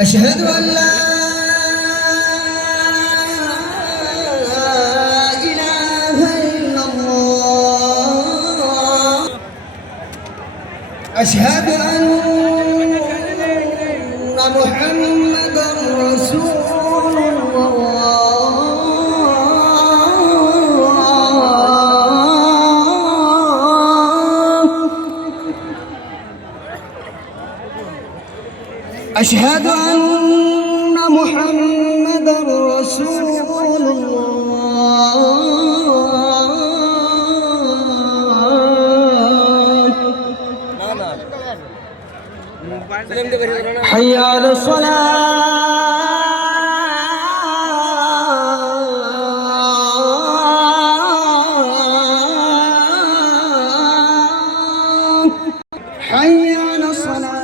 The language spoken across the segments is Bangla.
أشهد أن لا إله إلا الله أشهد أن محمدا رسول الله أشهد أن محمدا رسول الله حي على الصلاة حي على الصلاة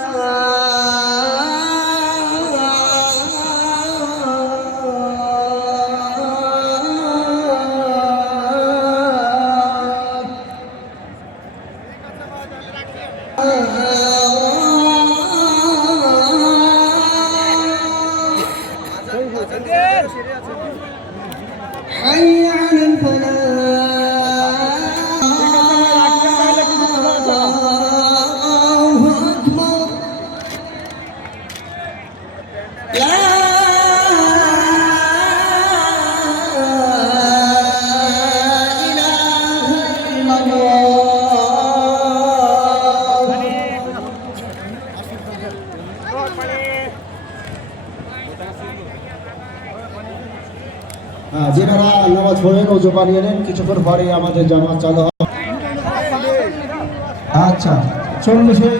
حي على الفلاح الله أكبر لا إله إلا الله যেনারা নামাজ পড়েন ওযু বানিয়ে নেন, কিছুক্ষণ পরে আমাদের জামাত চালু হবে। আচ্ছা 40-এ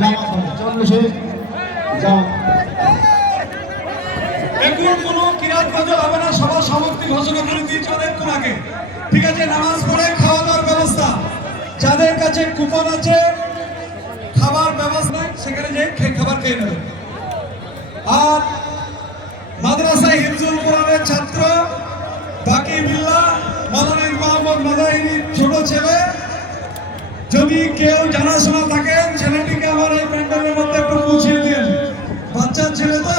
জামাত হবে, 40-এ জামাত। এখন কোনো কিরাত গজল হবে না, সবার সমাপ্তি ঘোষণা করে দিয়েছে অনেকক্ষণ আগে। ঠিক আছে, নামাজ পড়ে খাওয়া দাওয়ার ব্যবস্থা, যাদের কাছে কুপন আছে খাবার ব্যবস্থা সেখানে যে খাবার খেয়ে নেবে। আর মাদ্রাসায় হিফজুল কোরআনের ছাত্র বাকি বিল্লাহ মাদানী মোহাম্মদ মাদানীর ছোট ছেলে, যদি কেউ জানাশোনা থাকেন ছেলেটিকে আমার এই প্যান্ডেলের মধ্যে একটু পৌঁছিয়ে দিন। বাচ্চার ছেলে তো